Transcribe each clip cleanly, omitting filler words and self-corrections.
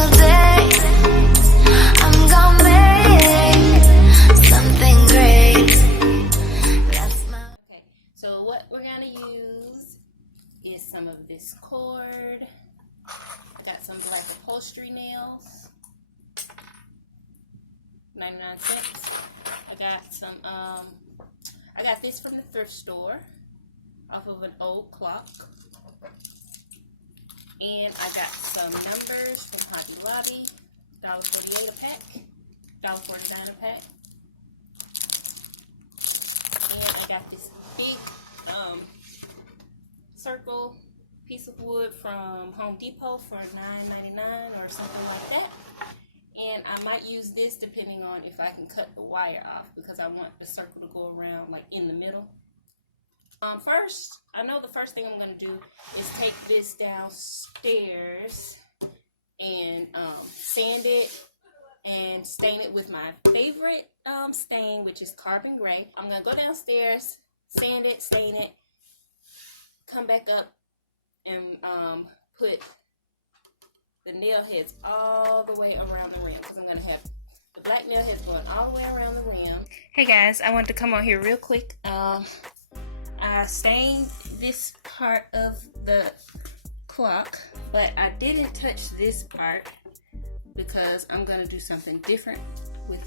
single day. I'm gonna make something great. Okay, so what we're gonna use is some of this cord. I got some black upholstery nails, 99 cents. I got some I got this from the thrift store off of an old clock. And I got some numbers from Hobby Lobby, $1.48 a pack, $1.49 a pack. And I got this big circle piece of wood from Home Depot for $9.99 or something like that. And I might use this depending on if I can cut the wire off, because I want the circle to go around like in the middle. First, I know the first thing I'm going to do is take this downstairs and sand it and stain it with my favorite stain, which is carbon gray. I'm going to go downstairs, sand it, stain it, come back up and put the nail heads all the way around the rim, because I'm going to have the black nail heads going all the way around the rim. Hey guys, I wanted to come on here real quick. I stained this part of the clock, but I didn't touch this part because I'm going to do something different with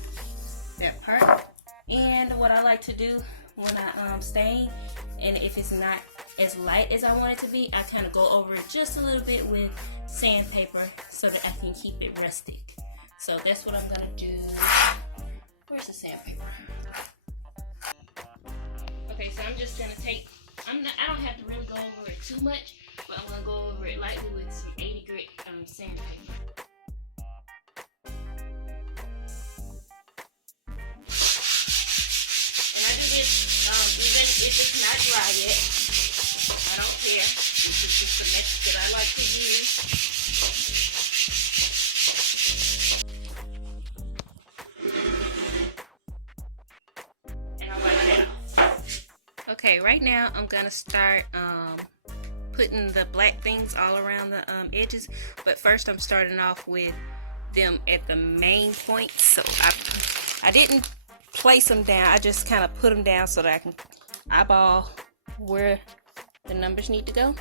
that part. And what I like to do when I stain, and if it's not as light as I want it to be, I kind of go over it just a little bit with sandpaper so that I can keep it rustic. So that's what I'm going to do. Where's the sandpaper? Okay, so I'm just gonna take, I don't have to really go over it too much, but I'm gonna go over it lightly with some 80 grit sandpaper. And I do this even if it's not dry yet. I don't care. This is just the method that I like to use. Okay, right now I'm gonna start putting the black things all around the edges, but first I'm starting off with them at the main point. So I didn't place them down, I just kind of put them down so that I can eyeball where the numbers need to go.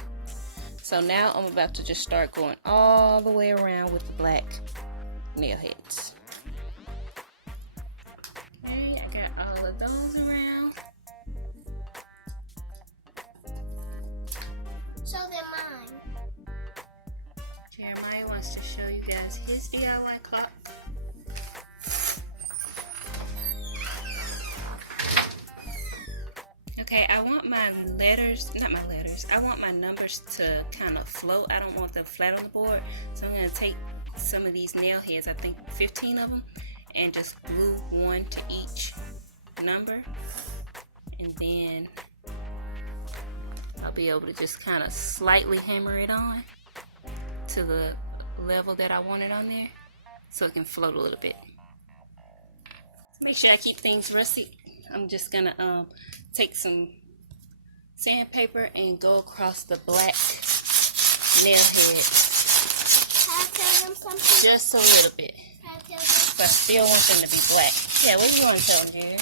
So now I'm about to just start going all the way around with the black nail heads. Okay, I got all of those around. Show them mine. Jeremiah wants to show you guys his DIY clock. Okay, I want my letters, not my letters, I want my numbers to kind of float. I don't want them flat on the board. So I'm going to take some of these nail heads, I think 15 of them, and just glue one to each number. And then I'll be able to just kind of slightly hammer it on to the level that I want it on there, so it can float a little bit. To make sure I keep things rustic, I'm just gonna take some sandpaper and go across the black nail head just a little bit. So I still want them to be black. Yeah, what do you want to tell them, Jerry?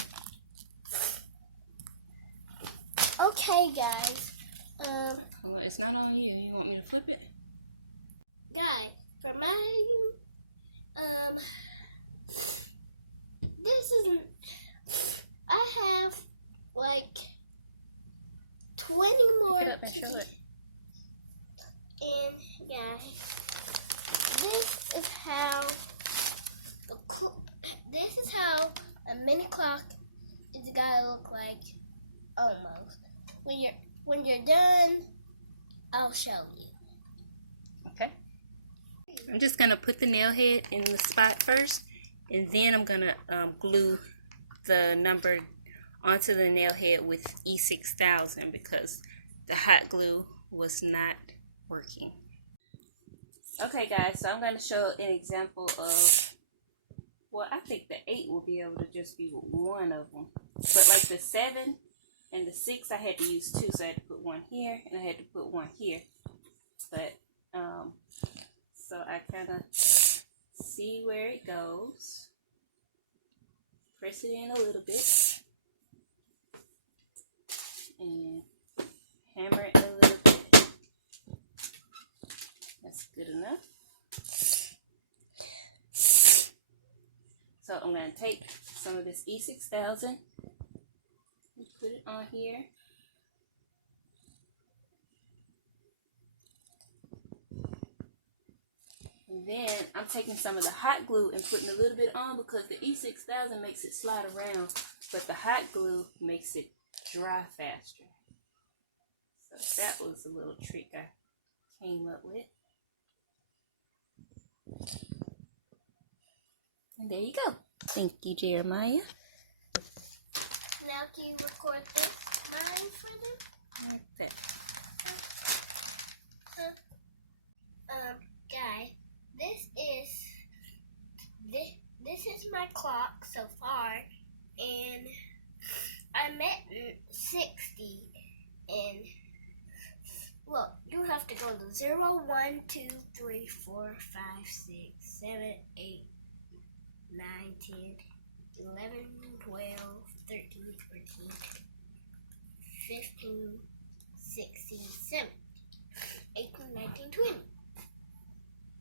Okay, guys. Well, it's not on you. You want me to flip it? Guys, for mine, this isn't, I have like 20 more. Pick it up and show it. And guys, this is how a mini clock is gotta look like, almost. When you're done, I'll show you. Okay. I'm just gonna put the nail head in the spot first, and then I'm gonna glue the number onto the nail head with E6000 because the hot glue was not working. Okay guys, so I'm going to show an example of, well, I think the 8 will be able to just be with one of them, but like the 7 and the 6 I had to use 2, so I had to put one here and I had to put one here. But So I kind of see where it goes. Press it in a little bit. And hammer it a little bit. That's good enough. So I'm going to take some of this E6000 and put it on here. And then I'm taking some of the hot glue and putting a little bit on because the E6000 makes it slide around, but the hot glue makes it dry faster. So that was a little trick I came up with. And there you go. Thank you, Jeremiah. Now can you record this mine for them? Like that. Guys, this is my clock so far, and I'm at 60. And look, you have to go to 0, 1, 2, 3, 4, 5, 6, 7, 8, 9, 10, 11, 12, 13, 14, 15, 16, 17, 18, 19, 20.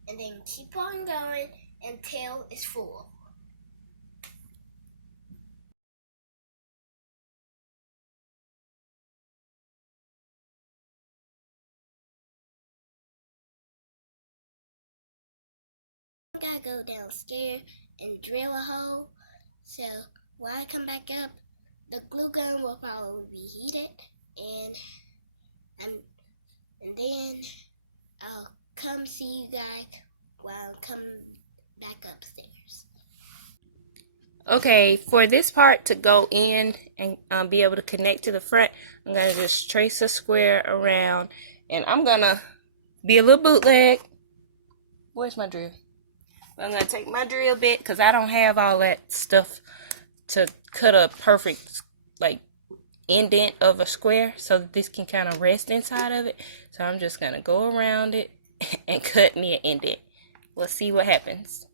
And then keep on going until it's full. I gotta go downstairs and drill a hole. So when I come back up, the glue gun will probably be heated, and then I'll come see you guys when I come back upstairs. Okay, for this part to go in and be able to connect to the front, I'm going to just trace a square around, and I'm going to be a little bootleg. Where's my drill? I'm going to take my drill bit because I don't have all that stuff to cut a perfect like indent of a square so that this can kind of rest inside of it. So I'm just going to go around it and cut me an indent. We'll see what happens.